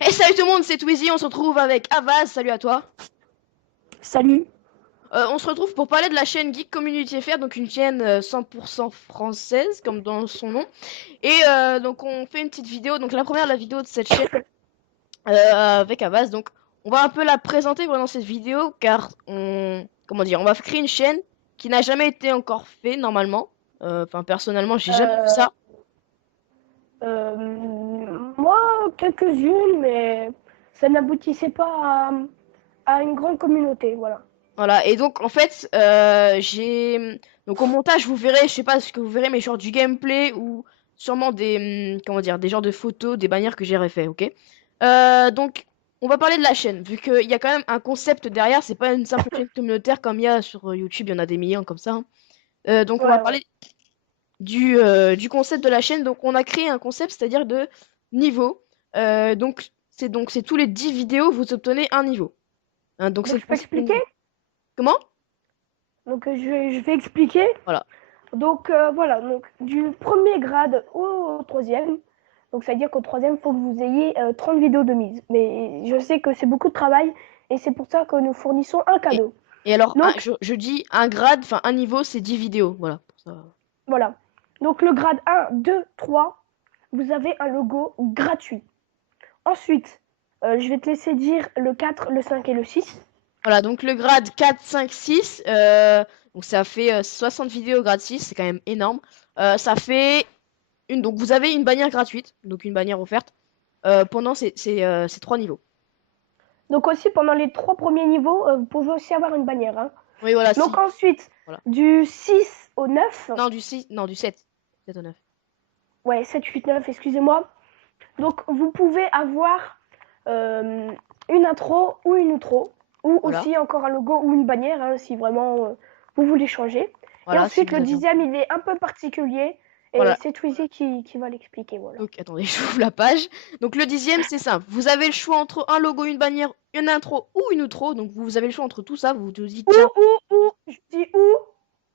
Hey, salut tout le monde, c'est Twizy, on se retrouve avec Avaz, salut à toi. Salut. On se retrouve pour parler de la chaîne Geek Community FR, donc une chaîne 100% française, comme dans son nom. Et donc on fait une petite vidéo, donc la première la vidéo de cette chaîne avec Avaz. Donc on va un peu la présenter pendant cette vidéo, car comment dire, on va créer une chaîne qui n'a jamais été encore fait normalement. Enfin personnellement, j'ai jamais vu ça. Moi, quelques-unes, mais ça n'aboutissait pas à une grande communauté, voilà. Voilà, et donc en fait, j'ai. Donc au montage, vous verrez, je sais pas ce que vous verrez, mais genre du gameplay ou sûrement des. Comment dire, des genres de photos, des bannières que j'ai refait, ok? Donc, on va parler de la chaîne, vu qu'il y a quand même un concept derrière, c'est pas une simple chaîne communautaire comme il y a sur YouTube, il y en a des millions comme ça, hein. Donc on va Ouais, ouais. parler du concept de la chaîne. Donc on a créé un concept, c'est-à-dire de niveau. Donc c'est tous les 10 vidéos, vous obtenez un niveau. Hein, donc c'est Donc, le je peux concept de expliquer? niveau. Comment? Donc, je vais expliquer. Voilà. Donc, voilà. Donc, du premier grade au troisième. Donc, c'est-à-dire qu'au troisième, il faut que vous ayez 30 vidéos de mise. Mais je sais que c'est beaucoup de travail et c'est pour ça que nous fournissons un Et, cadeau. et alors, Donc, je dis un grade, enfin un niveau, c'est 10 vidéos. Voilà. Pour ça. voilà. Donc, le grade 1, 2, 3, vous avez un logo gratuit. Ensuite, je vais te laisser dire le 4, le 5 et le 6. Voilà, donc le grade 4, 5, 6, donc ça fait 60 vidéos grade 6, c'est quand même énorme. Ça fait une. Donc vous avez une bannière gratuite, donc une bannière offerte, pendant ces 3 niveaux. Donc aussi, pendant les 3 premiers niveaux, vous pouvez aussi avoir une bannière, hein. Oui, voilà, Donc si. ensuite, Voilà. du 6 au 9, Non, du 6, non, du 7. 7 au 9. ouais, 7, 8, 9, excusez-moi. Donc vous pouvez avoir euh, une intro ou une outro, ou Voilà. aussi encore un logo ou une bannière, hein, si vraiment vous voulez changer. Et Voilà, si ensuite, vous le avez un. dixième, il est un peu particulier, et Voilà. c'est Twizy qui va l'expliquer, voilà. Donc, attendez, j'ouvre la page. Donc, le 10e, c'est simple. Vous avez le choix entre un logo, une bannière, une intro ou une outro. Donc, vous avez le choix entre tout ça. Vous vous dites, tiens, Je dis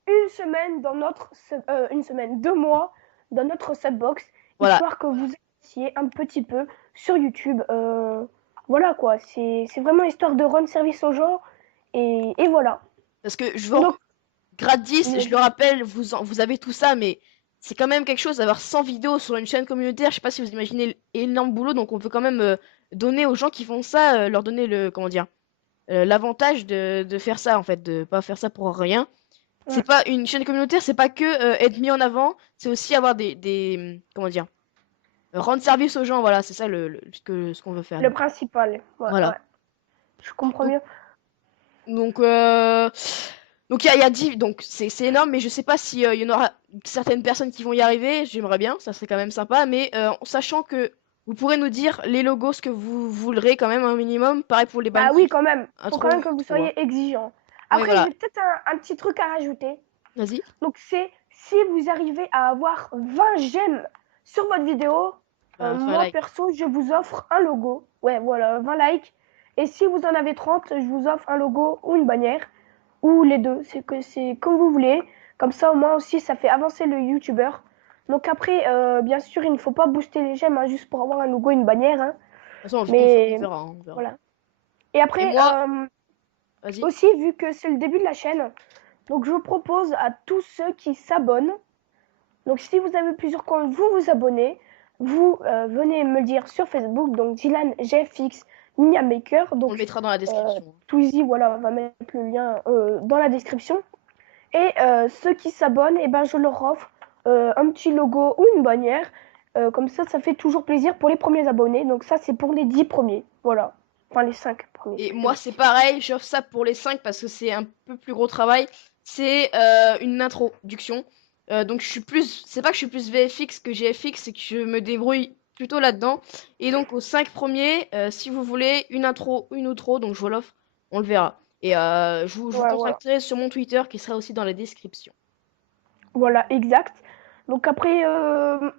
une semaine dans notre, une semaine, 2 mois dans notre subbox, voilà. histoire que vous essayiez un petit peu sur YouTube. Voilà quoi, c'est vraiment histoire de rendre service aux gens et voilà. Parce que je veux Donc, grade 10, je le vas-y. rappelle, vous avez tout ça, mais c'est quand même quelque chose d'avoir 100 vidéos sur une chaîne communautaire. Je sais pas si vous imaginez l'énorme boulot. Donc, on peut quand même donner aux gens qui font ça, leur donner le, comment dire, l'avantage de faire ça, en fait, de pas faire ça pour rien. C'est pas une chaîne communautaire, c'est pas que être mis en avant, c'est aussi avoir comment dire, rendre service aux gens, voilà, c'est ça ce qu'on veut faire, Le nous. principal, ouais, Voilà. ouais, je comprends Donc, mieux. donc, euh, donc il y a 10, donc c'est énorme, mais je sais pas si il y en aura certaines personnes qui vont y arriver, j'aimerais bien, ça serait quand même sympa, mais sachant que vous pourrez nous dire les logos, ce que vous voudrez quand même un minimum, pareil pour les Bah bannières, oui, quand même, faut quand intro même et que vous outro, hein. soyez exigeant. Oui, Après, voilà, j'ai peut-être un petit truc à rajouter. vas-y. Donc c'est si vous arrivez à avoir 20 j'aime sur votre vidéo, Enfin, moi like. perso, je vous offre un logo. Ouais, voilà, 20 likes. Et si vous en avez 30, je vous offre un logo ou une bannière. Ou les deux, c'est comme vous voulez. Comme ça, au moins aussi, ça fait avancer le YouTuber. Donc après, bien sûr, il ne faut pas booster les j'aime hein, juste pour avoir un logo et une bannière, hein. De toute façon, on Mais verra, hein, on verra. voilà. Et Et après, moi, vas-y. aussi, vu que c'est le début de la chaîne, donc je propose à tous ceux qui s'abonnent donc, si vous avez plusieurs comptes, vous vous abonnez. Vous venez me le dire sur Facebook. Donc, Dylan GFX Ninja Maker. On le Donc, mettra dans la description. Twizy, voilà, on va mettre le lien dans la description. Et ceux qui s'abonnent, eh ben, je leur offre un petit logo ou une bannière. Comme ça fait toujours plaisir pour les premiers abonnés. Donc, ça, c'est pour les 10 premiers. Voilà. Enfin, les 5 premiers, Et moi, excusez-moi. c'est pareil, j'offre ça pour les 5 parce que c'est un peu plus gros travail. C'est une introduction. Donc, je suis plus. C'est pas que je suis plus VFX que GFX, c'est que je me débrouille plutôt là-dedans. Et donc, aux 5 premiers, si vous voulez une intro, une outro, donc je vous l'offre, on le verra. Et je vous Ouais, voilà. contacterai sur mon Twitter qui sera aussi dans la description. Voilà, exact. Donc après,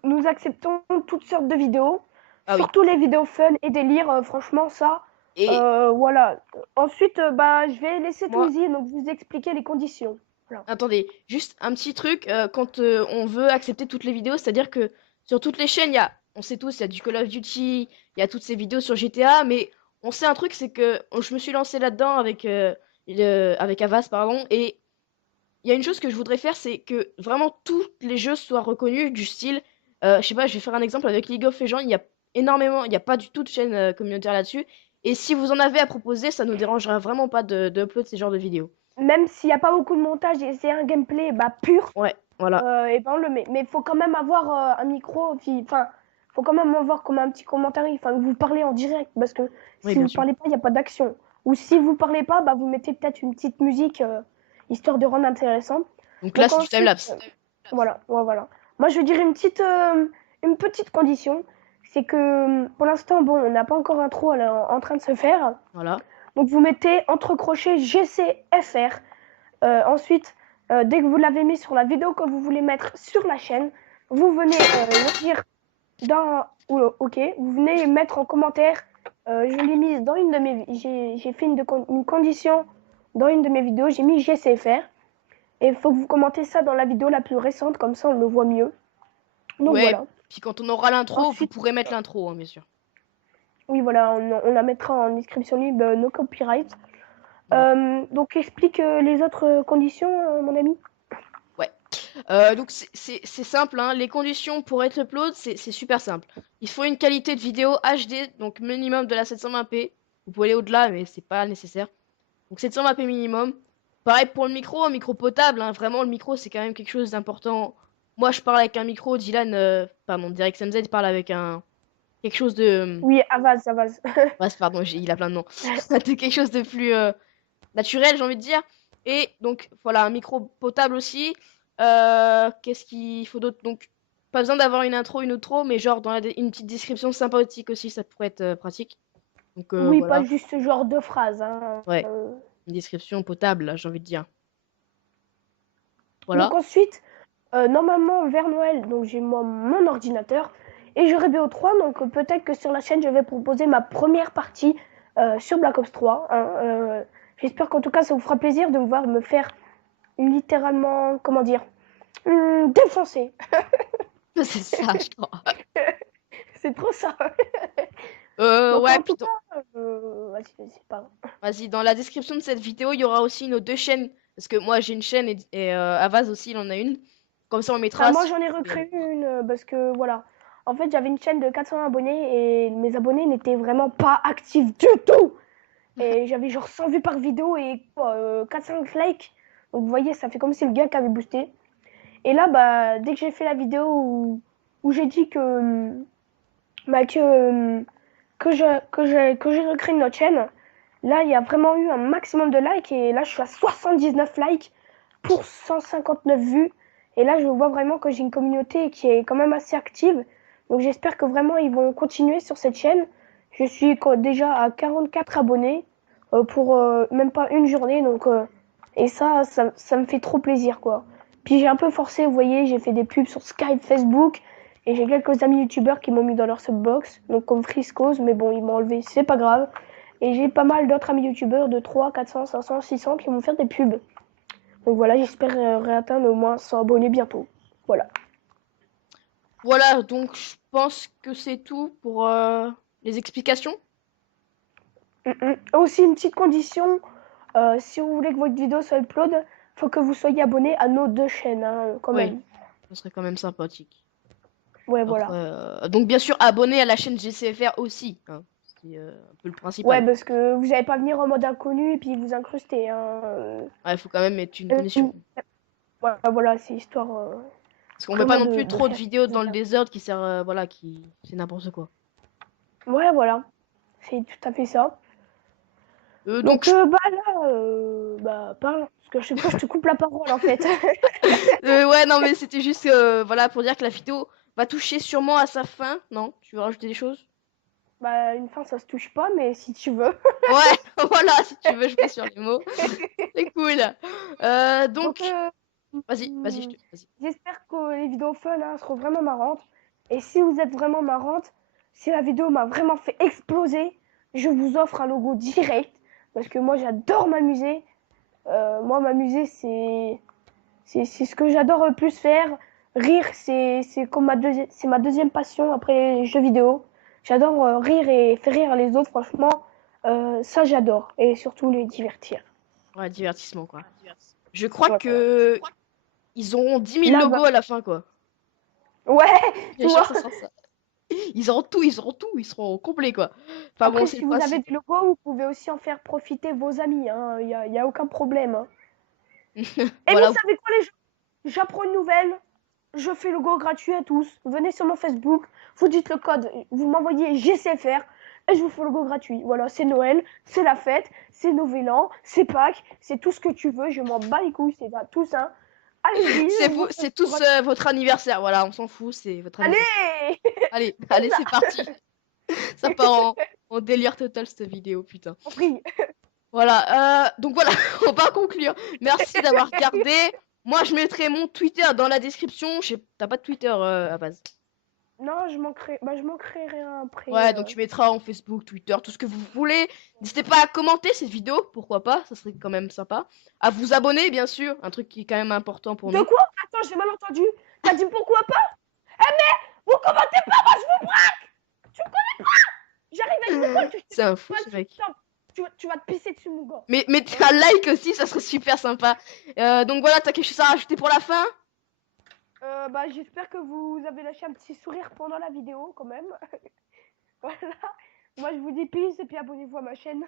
nous acceptons toutes sortes de vidéos, Ah oui. surtout les vidéos fun et délire, franchement ça, Et voilà. Ensuite, bah, je vais laisser moi, Twizy donc vous expliquer les conditions. Attendez, juste un petit truc, quand on veut accepter toutes les vidéos, c'est-à-dire que sur toutes les chaînes, on sait tous, il y a du Call of Duty, il y a toutes ces vidéos sur GTA, mais on sait un truc, c'est que je me suis lancé là-dedans avec Avast, pardon, et il y a une chose que je voudrais faire, c'est que vraiment tous les jeux soient reconnus du style, je sais pas, je vais faire un exemple avec League of Legends, il y a pas du tout de chaîne communautaire là-dessus, et si vous en avez à proposer, ça nous dérangera vraiment pas de upload ces genres de vidéos. Même s'il n'y a pas beaucoup de montage et c'est un gameplay pur, Ouais, voilà. et ben on le met. Mais il faut quand même avoir un micro, enfin, faut quand même avoir comme un petit commentaire, enfin, que vous parlez en direct, parce que Oui, si bien vous sûr. parlez pas, il n'y a pas d'action. Ou si vous parlez pas, vous mettez peut-être une petite musique, histoire de rendre intéressant. Donc là, Donc c'est du ensuite, timelapse. voilà, ouais, voilà. Moi, je dirais une petite condition, c'est que pour l'instant, bon, on n'a pas encore un trou en train de se faire. Voilà. Donc vous mettez entre crochets GCFR. Ensuite, dès que vous l'avez mis sur la vidéo que vous voulez mettre sur la chaîne, vous venez le dire dans. Ok, vous venez mettre en commentaire. Je l'ai mis dans une de mes. J'ai fait une condition dans une de mes vidéos. J'ai mis GCFR. Et il faut que vous commentez ça dans la vidéo la plus récente, comme ça on le voit mieux. Donc Ouais, voilà. puis quand on aura l'intro, vous Ensuite, pourrez mettre l'intro, hein, bien sûr. oui, voilà, on la mettra en description libre, no copyright. Voilà. Donc explique les autres conditions, mon ami. Ouais. Donc c'est simple, hein. Les conditions pour être upload, c'est super simple. Il faut une qualité de vidéo HD, donc minimum de la 720p. Vous pouvez aller au-delà, mais c'est pas nécessaire. Donc 720p minimum. Pareil pour le micro, un micro potable, hein. Vraiment, le micro, c'est quand même quelque chose d'important. Moi, je parle avec un micro, Dylan, pardon, Derek MZ parle avec quelque chose de. Oui, Avaz, Avaz. Bref, pardon, il a plein de noms. De quelque chose de plus naturel, j'ai envie de dire. Et donc, voilà, un micro potable aussi. Qu'est-ce qu'il faut d'autre? Donc, pas besoin d'avoir une intro, une outro, mais genre dans une petite description sympathique aussi, ça pourrait être pratique. Donc, Oui, pas voilà. juste ce genre de phrase, hein. Ouais, une description potable, là, j'ai envie de dire. Donc Voilà. ensuite, normalement vers Noël, donc j'ai mon ordinateur et j'aurai BO3, donc peut-être que sur la chaîne je vais proposer ma première partie sur Black Ops 3, hein. J'espère qu'en tout cas ça vous fera plaisir de me voir me faire littéralement, comment dire, défoncer. C'est ça, je crois. C'est trop ça. Donc Ouais, en puis tout cas, vas-y, pas. vas-y, dans la description de cette vidéo, il y aura aussi nos deux chaînes. Parce que moi, j'ai une chaîne et Avaz aussi, il en a une. Comme ça, on mettra. Moi Si j'en ai vous voulez aller recréé voir. une parce que voilà. En fait, j'avais une chaîne de 400 abonnés et mes abonnés n'étaient vraiment pas actifs du tout. Et j'avais genre 100 vues par vidéo et 4-5 likes. Donc vous voyez, ça fait comme si le gars qui avait boosté. Et là, dès que j'ai fait la vidéo où j'ai dit que j'ai recréé notre chaîne, là, il y a vraiment eu un maximum de likes. Et là, je suis à 79 likes pour 159 vues. Et là, je vois vraiment que j'ai une communauté qui est quand même assez active. Donc j'espère que vraiment ils vont continuer sur cette chaîne. Je suis déjà à 44 abonnés pour même pas une journée. Donc, et ça me fait trop plaisir, quoi. Puis j'ai un peu forcé, vous voyez, j'ai fait des pubs sur Skype, Facebook. Et j'ai quelques amis youtubeurs qui m'ont mis dans leur subbox, donc comme Friscos, mais bon, ils m'ont enlevé, c'est pas grave. Et j'ai pas mal d'autres amis youtubeurs de 3, 400, 500, 600 qui vont me faire des pubs. Donc voilà, j'espère réatteindre au moins 100 abonnés bientôt. Voilà. Voilà, donc je pense que c'est tout pour les explications. Aussi, une petite condition, si vous voulez que votre vidéo soit upload, faut que vous soyez abonné à nos deux chaînes, hein, quand Oui, même. ça serait quand même sympathique. Ouais, Après, voilà. donc bien sûr, abonné à la chaîne GCFR aussi, hein. C'est un peu le Ouais, principal. parce que vous n'allez pas venir en mode inconnu et puis vous incruster, hein. Ouais, il faut quand même mettre une Euh, condition. voilà, c'est histoire Parce qu'on met pas vraiment non plus de trop de faire. vidéos dans le désert qui sert, voilà, c'est n'importe quoi. Ouais, voilà, c'est tout à fait ça. Donc, Donc, là, parle, parce que je sais pas, je te coupe la parole en fait. ouais, non, mais c'était juste, voilà, pour dire que la vidéo va toucher sûrement à sa fin. Non? Tu veux rajouter des choses? Une fin, ça se touche pas, mais si tu veux. Ouais, voilà, si tu veux jouer sur les mots. C'est cool. Donc, Donc, vas-y, vas-y. j'espère que les vidéos fun hein, seront vraiment marrantes. Et si vous êtes vraiment marrante, si la vidéo m'a vraiment fait exploser, je vous offre un logo direct. Parce que moi, j'adore m'amuser. Moi, m'amuser, C'est ce que j'adore le plus faire. Rire, c'est comme c'est ma deuxième passion après les jeux vidéo. J'adore rire et faire rire les autres, franchement. Ça, j'adore. Et surtout les divertir. Ouais, divertissement, quoi. Je crois Ouais, voilà. que ils auront 10 000 Là, bah, logos à la fin, quoi. ouais, Je tu suis sûr vois. que ça sera ça. Ils auront tout, ils seront complets, quoi. Enfin bon, Après, c'est le si vous avez principe. des logos, vous pouvez aussi en faire profiter vos amis, hein. Y a aucun problème, hein. Et vous Voilà. savez quoi, les gens? J'apprends une nouvelle. Je fais le go gratuit à tous. Venez sur mon Facebook, vous dites le code, vous m'envoyez GCFR et je vous fais le go gratuit. Voilà, c'est Noël, c'est la fête, c'est Nouvel An, c'est Pâques, c'est tout ce que tu veux. Je m'en bats les couilles, c'est à tous, hein. Allez-y, je vous fais le C'est go tous gratuit. votre anniversaire. Voilà, on s'en fout, c'est votre anniversaire. Allez! Allez, allez, c'est parti. Ça part en délire total cette vidéo, putain. Compris. Voilà, donc voilà, on va conclure. Merci d'avoir regardé. Moi, je mettrai mon Twitter dans la description. T'as pas de Twitter à base. Non, je m'en créerai un après. Ouais, donc tu mettras en Facebook, Twitter, tout ce que vous voulez. N'hésitez pas à commenter cette vidéo, pourquoi pas, ça serait quand même sympa. À vous abonner, bien sûr, un truc qui est quand même important pour De nous. quoi? Attends, j'ai mal entendu. T'as dit pourquoi pas? Vous commentez pas, moi je vous braque! Tu me connais? J'arrive avec mon pote, je te C'est un fou, pas ce mec. tu vas te pisser dessus, mon gars. Mais mettez Hein? un like aussi, ça serait super sympa. Donc voilà, t'as quelque chose à rajouter pour la fin? Bah, j'espère que vous avez lâché un petit sourire pendant la vidéo, quand même. Voilà. Moi, je vous dis peace et puis abonnez-vous à ma chaîne.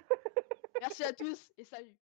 Merci à tous et salut.